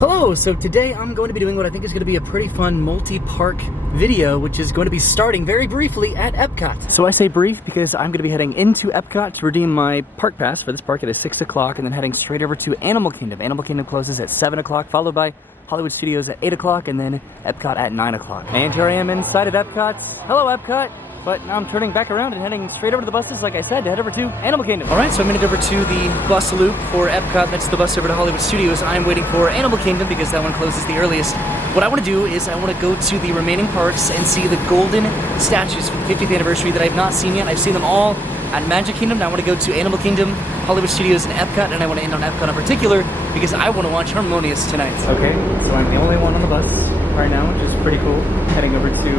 Hello, so today I'm going to be doing what I think is going to be a pretty fun multi-park video, which is going to be starting very briefly at Epcot. So I say brief because I'm going to be heading into Epcot to redeem my park pass for this park at 6 o'clock and then heading straight over to Animal Kingdom. Animal Kingdom closes at 7 o'clock, followed by Hollywood Studios at 8 o'clock and then Epcot at 9 o'clock. And here I am inside of Epcot. Hello, Epcot! But now I'm turning back around and heading straight over to the buses, like I said, to head over to Animal Kingdom. Alright, so I'm headed over to the bus loop for Epcot. That's the bus over to Hollywood Studios. I'm waiting for Animal Kingdom because that one closes the earliest. What I want to do is I want to go to the remaining parks and see the golden statues for the 50th anniversary that I've not seen yet. I've seen them all at Magic Kingdom. Now I want to go to Animal Kingdom, Hollywood Studios, and Epcot, and I want to end on Epcot in particular because I want to watch Harmonious tonight. Okay, so I'm the only one on the bus right now, which is pretty cool. Heading over to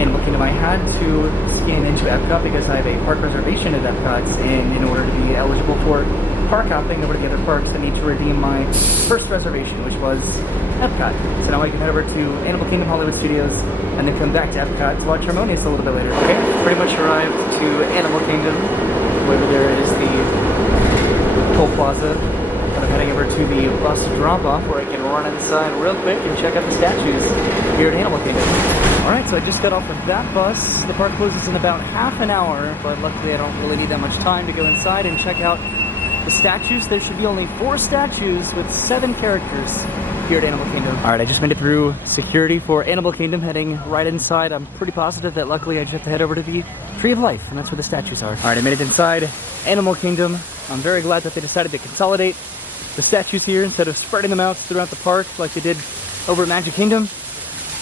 Animal Kingdom. I had to scan into Epcot because I have a park reservation at Epcot, and in order to be eligible for park hopping over to the other parks, I need to redeem my first reservation, which was Epcot. So now I can head over to Animal Kingdom, Hollywood Studios, and then come back to Epcot to watch Harmonious a little bit later. Okay, pretty much arrived to Animal Kingdom. Over there is the toll plaza. I'm heading over to the bus drop-off where I can run inside real quick and check out the statues here at Animal Kingdom. Alright, so I just got off of that bus. The park closes in about half an hour, but luckily I don't really need that much time to go inside and check out the statues. There should be only 4 statues with 7 characters here at Animal Kingdom. Alright, I just made it through security for Animal Kingdom, heading right inside. I'm pretty positive that luckily I just have to head over to the Tree of Life, and that's where the statues are. Alright, I made it inside Animal Kingdom. I'm very glad that they decided to consolidate the statues here instead of spreading them out throughout the park like they did over at Magic Kingdom.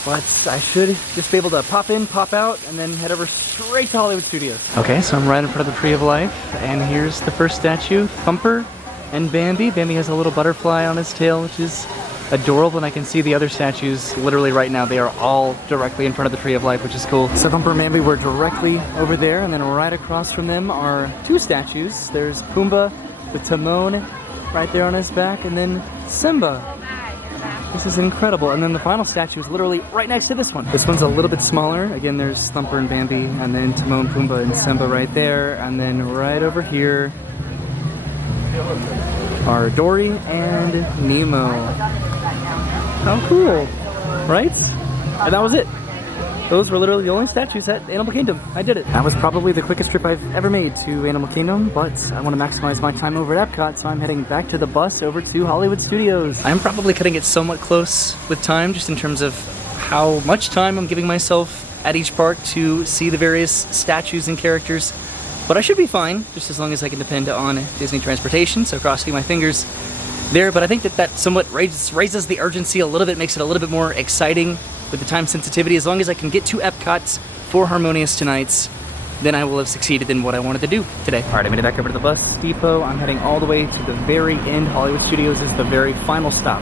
But I should just be able to pop in, pop out, and then head over straight to Hollywood Studios. Okay, so I'm right in front of the Tree of Life, and here's the first statue, Thumper and Bambi. Bambi has a little butterfly on his tail, which is adorable, and I can see the other statues literally right now. They are all directly in front of the Tree of Life, which is cool. So Thumper and Bambi were directly over there, and then right across from them are 2 statues. There's Pumbaa with Timon right there on his back, and then Simba. This is incredible. And then the final statue is literally right next to this one. This one's a little bit smaller. Again, there's Thumper and Bambi, and then Timon, Pumbaa, and Simba right there. And then right over here are Dory and Nemo. How cool, right? And that was it. Those were literally the only statues at Animal Kingdom. I did it. That was probably the quickest trip I've ever made to Animal Kingdom, but I want to maximize my time over at Epcot, so I'm heading back to the bus over to Hollywood Studios. I'm probably cutting it somewhat close with time, just in terms of how much time I'm giving myself at each park to see the various statues and characters. But I should be fine, just as long as I can depend on Disney transportation, so crossing my fingers there. But I think that somewhat raises the urgency a little bit, makes it a little bit more exciting with the time sensitivity. As long as I can get to Epcot for Harmonious tonight, then I will have succeeded in what I wanted to do today. Alright, I made it back over to the bus depot. I'm heading all the way to the very end. Hollywood Studios is the very final stop,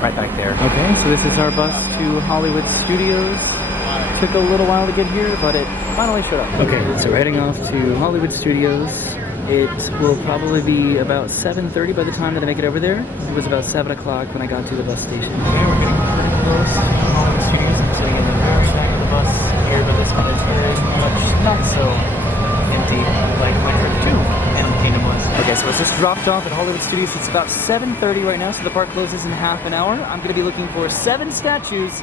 right back there. Okay, so this is our bus to Hollywood Studios. Took a little while to get here, but it finally showed up. Okay, so we're heading off to Hollywood Studios. It will probably be about 7:30 by the time that I make it over there. It was about 7 o'clock when I got to the bus station. Okay, we're getting pretty close to Hollywood Studios. I'm sitting in the back of the bus here, but this one is very much not so empty like my trip to Animal Kingdom was. Okay, so it's just dropped off at Hollywood Studios. It's about 7:30 right now, so the park closes in half an hour. I'm going to be looking for 7 statues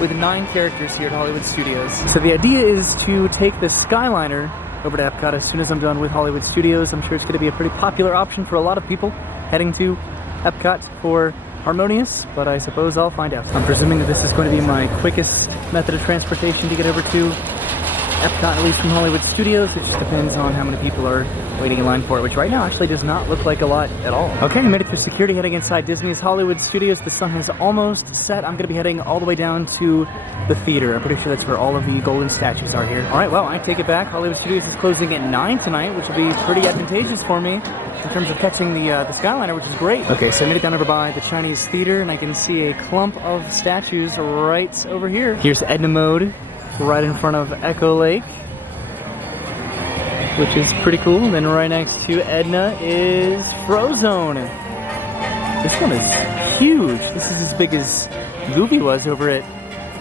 with 9 characters here at Hollywood Studios. So the idea is to take the Skyliner over to Epcot as soon as I'm done with Hollywood Studios. I'm sure it's going to be a pretty popular option for a lot of people heading to Epcot for Harmonious, but I suppose I'll find out. I'm presuming that this is going to be my quickest method of transportation to get over to Epcot, at least from Hollywood Studios. It just depends on how many people are waiting in line for it, which right now actually does not look like a lot at all. Okay, I made it through security, heading inside Disney's Hollywood Studios. The sun has almost set. I'm going to be heading all the way down to the theater. I'm pretty sure that's where all of the golden statues are here. Alright, well, I take it back. Hollywood Studios is closing at 9 tonight, which will be pretty advantageous for me in terms of catching the Skyliner, which is great. Okay, so I made it down over by the Chinese Theater, and I can see a clump of statues right over here. Here's Edna Mode, right in front of Echo Lake, which is pretty cool. And then right next to Edna is Frozone. This one is huge. This is as big as Goofy was over at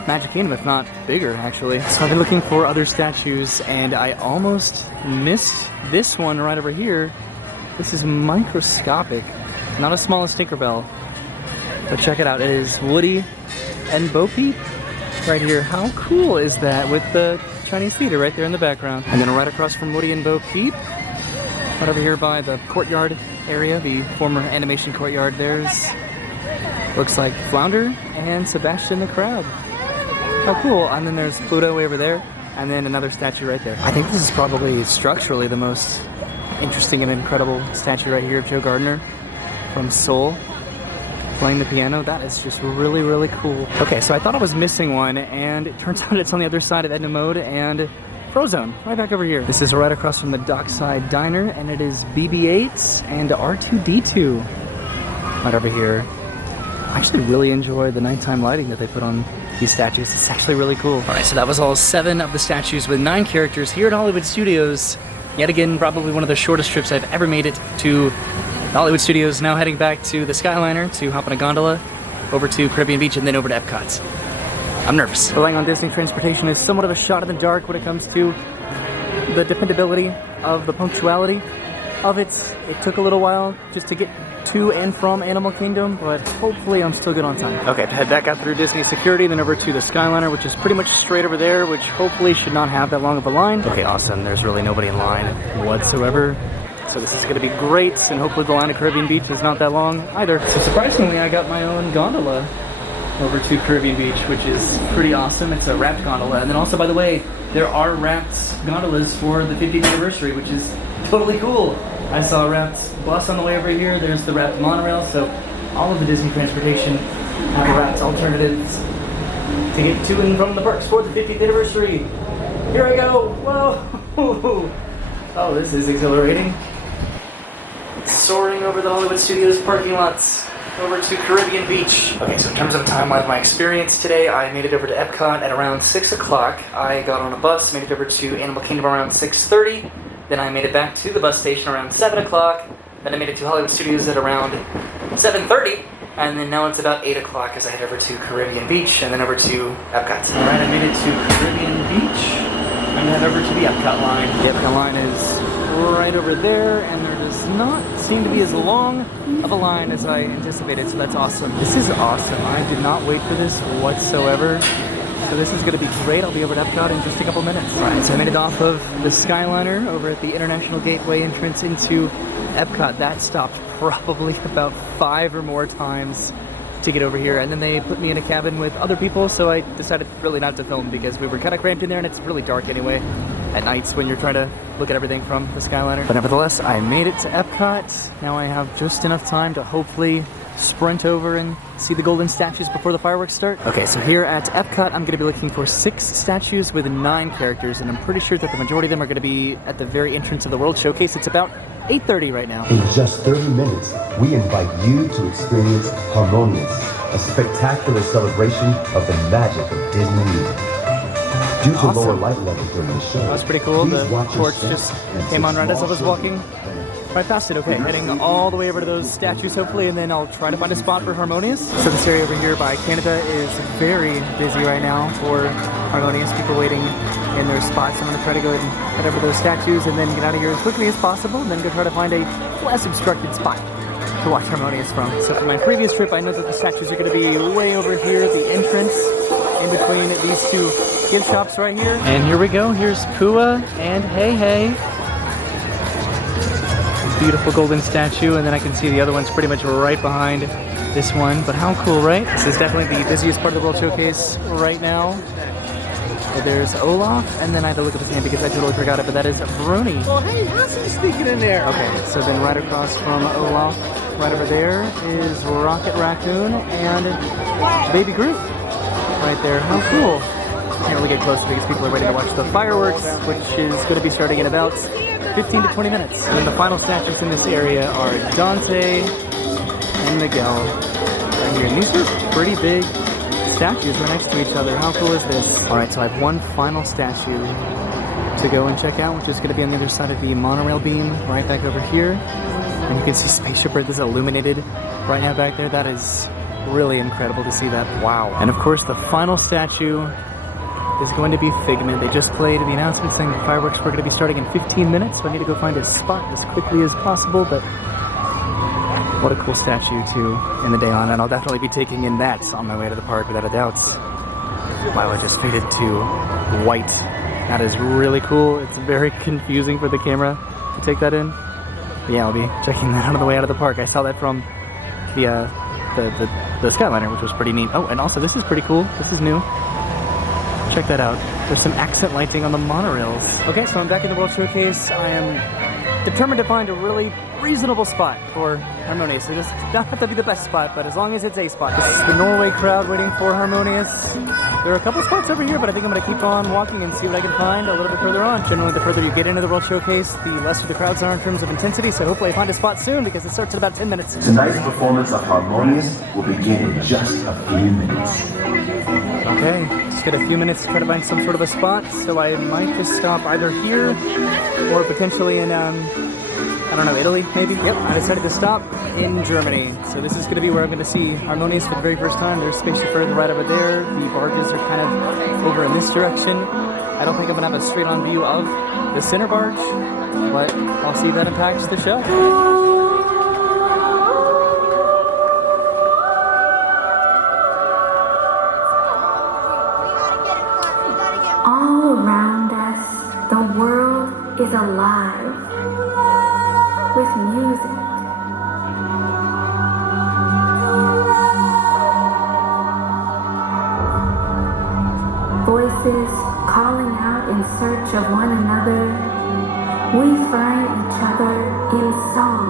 Magic Kingdom, if not bigger, actually. So I've been looking for other statues, and I almost missed this one right over here. This is microscopic. Not as small as Tinkerbell, But check it out, it is Woody and Bo Peep right here. How cool is that with the Chinese theater right there in the background? And then right across from Woody and Bo Peep, right over here by the courtyard area, the former animation courtyard, there's, looks like Flounder and Sebastian the Crab. How cool. And then there's Pluto way over there, and then another statue right there. I think this is probably structurally the most interesting and incredible statue right here of Joe Gardner from Soul playing the piano. That is just really, really cool. Okay, so I thought I was missing one, and it turns out it's on the other side of Edna Mode and Frozone, right back over here. This is right across from the Dockside Diner, and it is BB-8 and R2-D2 right over here. I actually really enjoy the nighttime lighting that they put on these statues. It's actually really cool. All right, so that was all 7 of the statues with 9 characters here at Hollywood Studios. Yet again, probably one of the shortest trips I've ever made it to the Hollywood Studios. Now heading back to the Skyliner to hop on a gondola, over to Caribbean Beach, and then over to Epcot. I'm nervous. Relying on Disney transportation is somewhat of a shot in the dark when it comes to the dependability of the punctuality of it. It took a little while just to get to and from Animal Kingdom, but hopefully I'm still good on time. Okay, head back out through Disney security, then over to the Skyliner, which is pretty much straight over there, which hopefully should not have that long of a line. Okay, awesome. There's really nobody in line whatsoever. So this is going to be great, and hopefully the line at Caribbean Beach is not that long either. So surprisingly, I got my own gondola over to Caribbean Beach, which is pretty awesome. It's a wrapped gondola. And then also, by the way, there are wrapped gondolas for the 50th anniversary, which is totally cool. I saw a wrapped bus on the way over here. There's the wrapped monorail. So all of the Disney transportation have wrapped alternatives to get to and from the parks for the 50th anniversary. Here I go. Whoa. Oh, this is exhilarating. It's soaring over the Hollywood Studios parking lots, over to Caribbean Beach. Okay, so in terms of timeline of my experience today, I made it over to Epcot at around 6 o'clock. I got on a bus, made it over to Animal Kingdom around 6:30. Then I made it back to the bus station around 7 o'clock. Then I made it to Hollywood Studios at around 7:30. And then now it's about 8 o'clock as I head over to Caribbean Beach and then over to Epcot. Alright, I made it to Caribbean Beach and then over to the Epcot line. The Epcot line is right over there, and there does not seem to be as long of a line as I anticipated, so that's awesome. This is awesome. I did not wait for this whatsoever. So this is going to be great. I'll be over at Epcot in just a couple minutes. All right, so I made it off of the Skyliner over at the International Gateway entrance into Epcot. That stopped probably about 5 or more times to get over here, and then they put me in a cabin with other people, so I decided really not to film because we were kind of cramped in there, and it's really dark anyway at nights when you're trying to look at everything from the Skyliner. But nevertheless, I made it to Epcot. Now I have just enough time to hopefully sprint over and see the golden statues before the fireworks start. Okay, so here at Epcot, I'm going to be looking for 6 statues with 9 characters, and I'm pretty sure that the majority of them are going to be at the very entrance of the World Showcase. It's about 8:30 right now. In just 30 minutes, we invite you to experience Harmonious, a spectacular celebration of the magic of Disney music. Due to lower light levels during the show, that was pretty cool. The torch just came on right as I was walking right past it. Okay, heading all the way over to those statues hopefully, and then I'll try to find a spot for Harmonious. So this area over here by Canada is very busy right now for Harmonious. People waiting in their spots. I'm going to try to go ahead and head over those statues and then get out of here as quickly as possible, and then go try to find a less obstructed spot to watch Harmonious from. So for my previous trip, I know that the statues are going to be way over here at the entrance in between these 2 gift shops right here. And here we go. Here's Pua and Hey Hey. Beautiful golden statue, and then I can see the other one's pretty much right behind this one. But how cool, right? This is definitely the busiest part of the World Showcase right now. So there's Olaf, and then I had to look up his name because I totally forgot it, but that is Bruni. Well, hey, how's he sneaking in there? Okay, so then right across from Olaf, right over there is Rocket Raccoon and Baby Groot. Right there. How cool. Can't really get closer because people are waiting to watch the fireworks, which is going to be starting in about 15 to 20 minutes. And then the final statues in this area are Dante and Miguel right here. And these are pretty big statues right next to each other. How cool is this? Alright, so I have one final statue to go and check out, which is going to be on the other side of the monorail beam, right back over here. And you can see Spaceship Earth is illuminated right now back there. That is really incredible to see that. Wow. And of course, the final statue is going to be Figment. They just played the announcement saying the fireworks were going to be starting in 15 minutes, so I need to go find a spot as quickly as possible, but What a cool statue too in the day on, and I'll definitely be taking in that on my way to the park without a doubt. Wow, it just faded to white. That is really cool. It's very confusing for the camera to take that in. But yeah, I'll be checking that out on the way out of the park. I saw that from the Skyliner, which was pretty neat. Oh, and also this is pretty cool. This is new. Check that out. There's some accent lighting on the monorails. Okay, so I'm back in the World Showcase. I am determined to find a really reasonable spot for Harmonious. It does not have to be the best spot, but as long as it's a spot. This is the Norway crowd waiting for Harmonious. There are a couple spots over here, but I think I'm going to keep on walking and see what I can find a little bit further on. Generally, the further you get into the World Showcase, the lesser the crowds are in terms of intensity, so hopefully I find a spot soon because it starts in about 10 minutes. Tonight's performance of Harmonious will begin in just a few minutes. Okay, just got a few minutes to try to find some sort of a spot, so I might just stop either here or potentially in, I don't know, Italy, maybe? Yep, I decided to stop in Germany. So this is going to be where I'm going to see Harmonious for the very first time. There's spaceship further right over there. The barges are kind of over in this direction. I don't think I'm going to have a straight-on view of the center barge, but I'll see if that impacts the show. All around us, the world is alive with music. Voices calling out in search of one another. We find each other in song.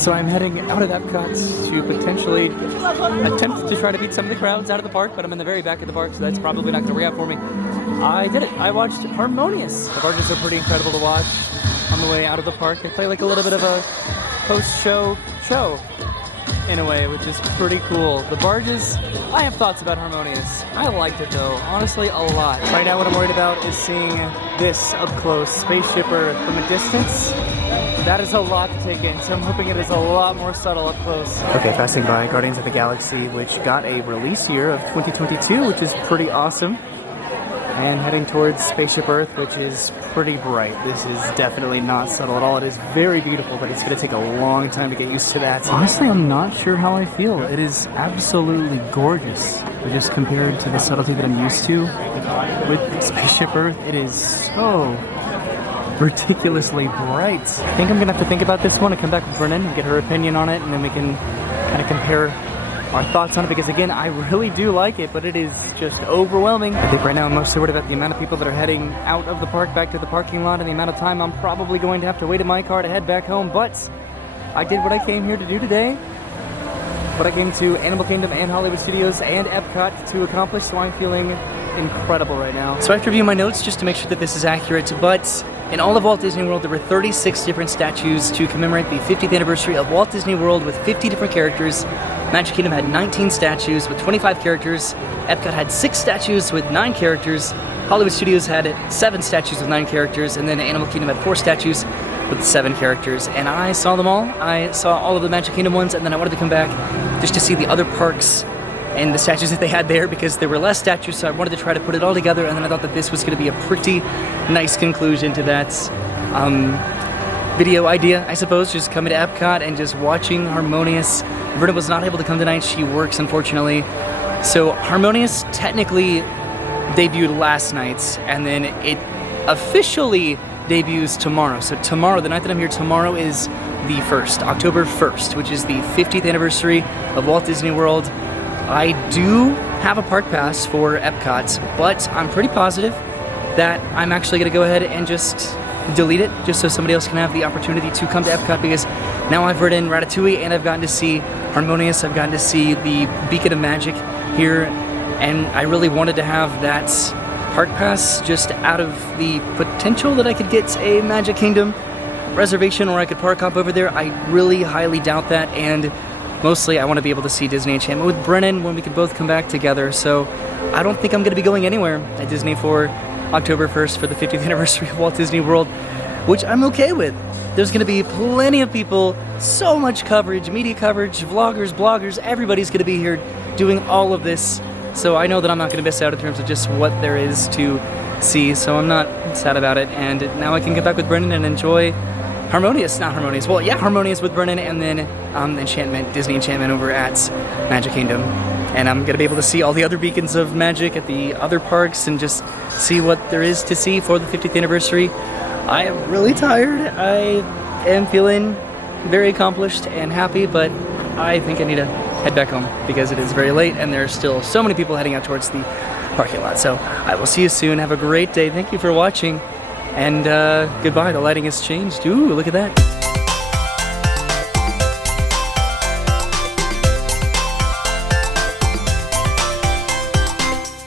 So I'm heading out of Epcot to potentially attempt to try to beat some of the crowds out of the park, but I'm in the very back of the park, so that's probably not going to work out for me. I did it. I watched Harmonious. The barges are pretty incredible to watch on the way out of the park. They play like a little bit of a post-show show in a way, which is pretty cool. The barges, I have thoughts about Harmonious. I liked it though, honestly, a lot. Right now what I'm worried about is seeing this up close, Spaceship Earth from a distance. That is a lot to take in, so I'm hoping it is a lot more subtle up close. Okay, passing by Guardians of the Galaxy, which got a release year of 2022, which is pretty awesome. And heading towards Spaceship Earth, which is pretty bright. This is definitely not subtle at all. It is very beautiful, but it's going to take a long time to get used to that. Honestly, I'm not sure how I feel. It is absolutely gorgeous, but just compared to the subtlety that I'm used to with Spaceship Earth, it is so ridiculously bright. I think I'm gonna have to think about this one and come back with Brennan and get her opinion on it, and then we can kind of compare our thoughts on it, because again, I really do like it, but it is just overwhelming. I think right now I'm mostly worried about the amount of people that are heading out of the park back to the parking lot and the amount of time I'm probably going to have to wait in my car to head back home, but I did what I came here to do today. What I came to Animal Kingdom and Hollywood Studios and Epcot to accomplish, so I'm feeling incredible right now. So I have to review my notes just to make sure that this is accurate, but in all of Walt Disney World, there were 36 different statues to commemorate the 50th anniversary of Walt Disney World with 50 different characters. Magic Kingdom had 19 statues with 25 characters. Epcot had 6 statues with 9 characters. Hollywood Studios had 7 statues with 9 characters, and then Animal Kingdom had 4 statues with 7 characters. And I saw them all. I saw all of the Magic Kingdom ones, and then I wanted to come back just to see the other parks and the statues that they had there, because there were less statues, so I wanted to try to put it all together, and then I thought that this was going to be a pretty nice conclusion to that video idea, I suppose, just coming to Epcot and just watching Harmonious. Verna was not able to come tonight. She works, unfortunately. So Harmonious technically debuted last night, and then it officially debuts tomorrow. So tomorrow, the night that I'm here tomorrow, is the 1st, October 1st, which is the 50th anniversary of Walt Disney World. I do have a park pass for Epcot, but I'm pretty positive that I'm actually going to go ahead and just delete it, just so somebody else can have the opportunity to come to Epcot, because now I've ridden Ratatouille and I've gotten to see Harmonious, I've gotten to see the Beacon of Magic here, and I really wanted to have that park pass just out of the potential that I could get a Magic Kingdom reservation or I could park hop over there. I really highly doubt that, and mostly I want to be able to see Disney Enchantment with Brennan when we can both come back together, so I don't think I'm going to be going anywhere at Disney for October 1st for the 50th anniversary of Walt Disney World, which I'm okay with. There's going to be plenty of people, so much coverage, media coverage, vloggers, bloggers, everybody's going to be here doing all of this, so I know that I'm not going to miss out in terms of just what there is to see, so I'm not sad about it, and now I can get back with Brennan and enjoy Harmonious with Brennan, and then Enchantment, Disney Enchantment over at Magic Kingdom. And I'm going to be able to see all the other beacons of magic at the other parks and just see what there is to see for the 50th anniversary. I am really tired. I am feeling very accomplished and happy, but I think I need to head back home because it is very late and there are still so many people heading out towards the parking lot. So I will see you soon. Have a great day. Thank you for watching. And goodbye. The lighting has changed. Ooh, look at that.